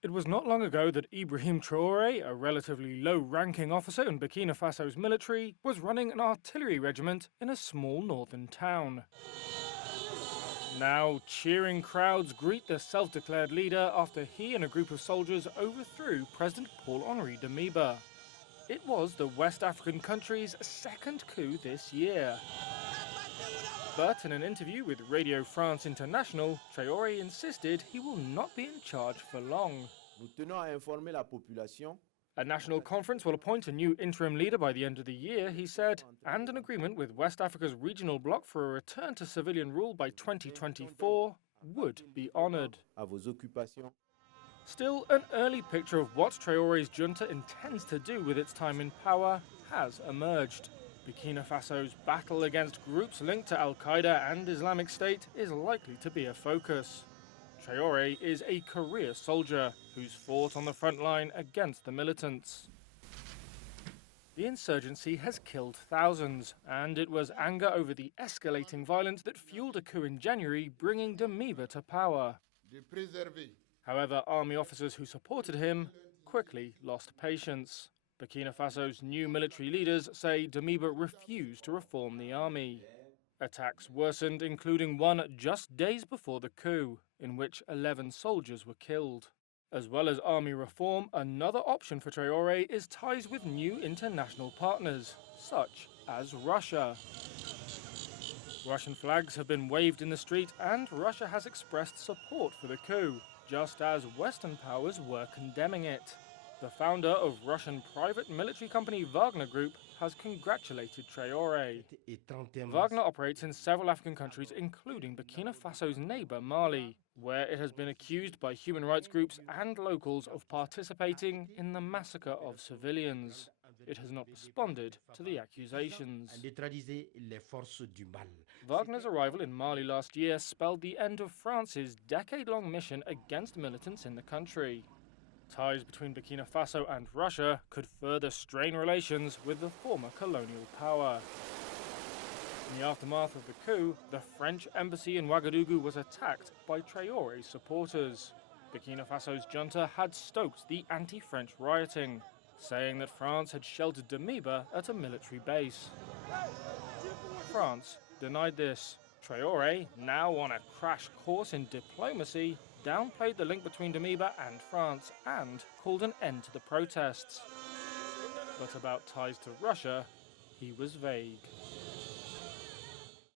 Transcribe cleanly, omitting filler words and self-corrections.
It was not long ago that Ibrahim Traore, a relatively low-ranking officer in Burkina Faso's military, was running an artillery regiment in a small northern town. Now, cheering crowds greet the self-declared leader after he and a group of soldiers overthrew President Paul-Henri Damiba. It was the West African country's second coup this year. But in an interview with Radio France International, Traore insisted he will not be in charge for long. A national conference will appoint a new interim leader by the end of the year, he said, and an agreement with West Africa's regional bloc for a return to civilian rule by 2024 would be honoured. Still, an early picture of what Traore's junta intends to do with its time in power has emerged. Burkina Faso's battle against groups linked to Al-Qaeda and Islamic State is likely to be a focus. Traore is a career soldier who's fought on the front line against the militants. The insurgency has killed thousands, and it was anger over the escalating violence that fueled a coup in January, bringing Damiba to power. However, army officers who supported him quickly lost patience. Burkina Faso's new military leaders say Damiba refused to reform the army. Attacks worsened, including one just days before the coup, in which 11 soldiers were killed. As well as army reform, another option for Traore is ties with new international partners, such as Russia. Russian flags have been waved in the street, and Russia has expressed support for the coup, just as Western powers were condemning it. The founder of Russian private military company Wagner Group has congratulated Traore. Wagner operates in several African countries, including Burkina Faso's neighbour Mali, where it has been accused by human rights groups and locals of participating in the massacre of civilians. It has not responded to the accusations. Wagner's arrival in Mali last year spelled the end of France's decade-long mission against militants in the country. Ties between Burkina Faso and Russia could further strain relations with the former colonial power. In the aftermath of the coup, the French embassy in Ouagadougou was attacked by Traore's supporters. Burkina Faso's junta had stoked the anti-French rioting, saying that France had sheltered Damiba at a military base. France denied this. Traore, now on a crash course in diplomacy, downplayed the link between Damiba and France and called an end to the protests. But about ties to Russia, he was vague.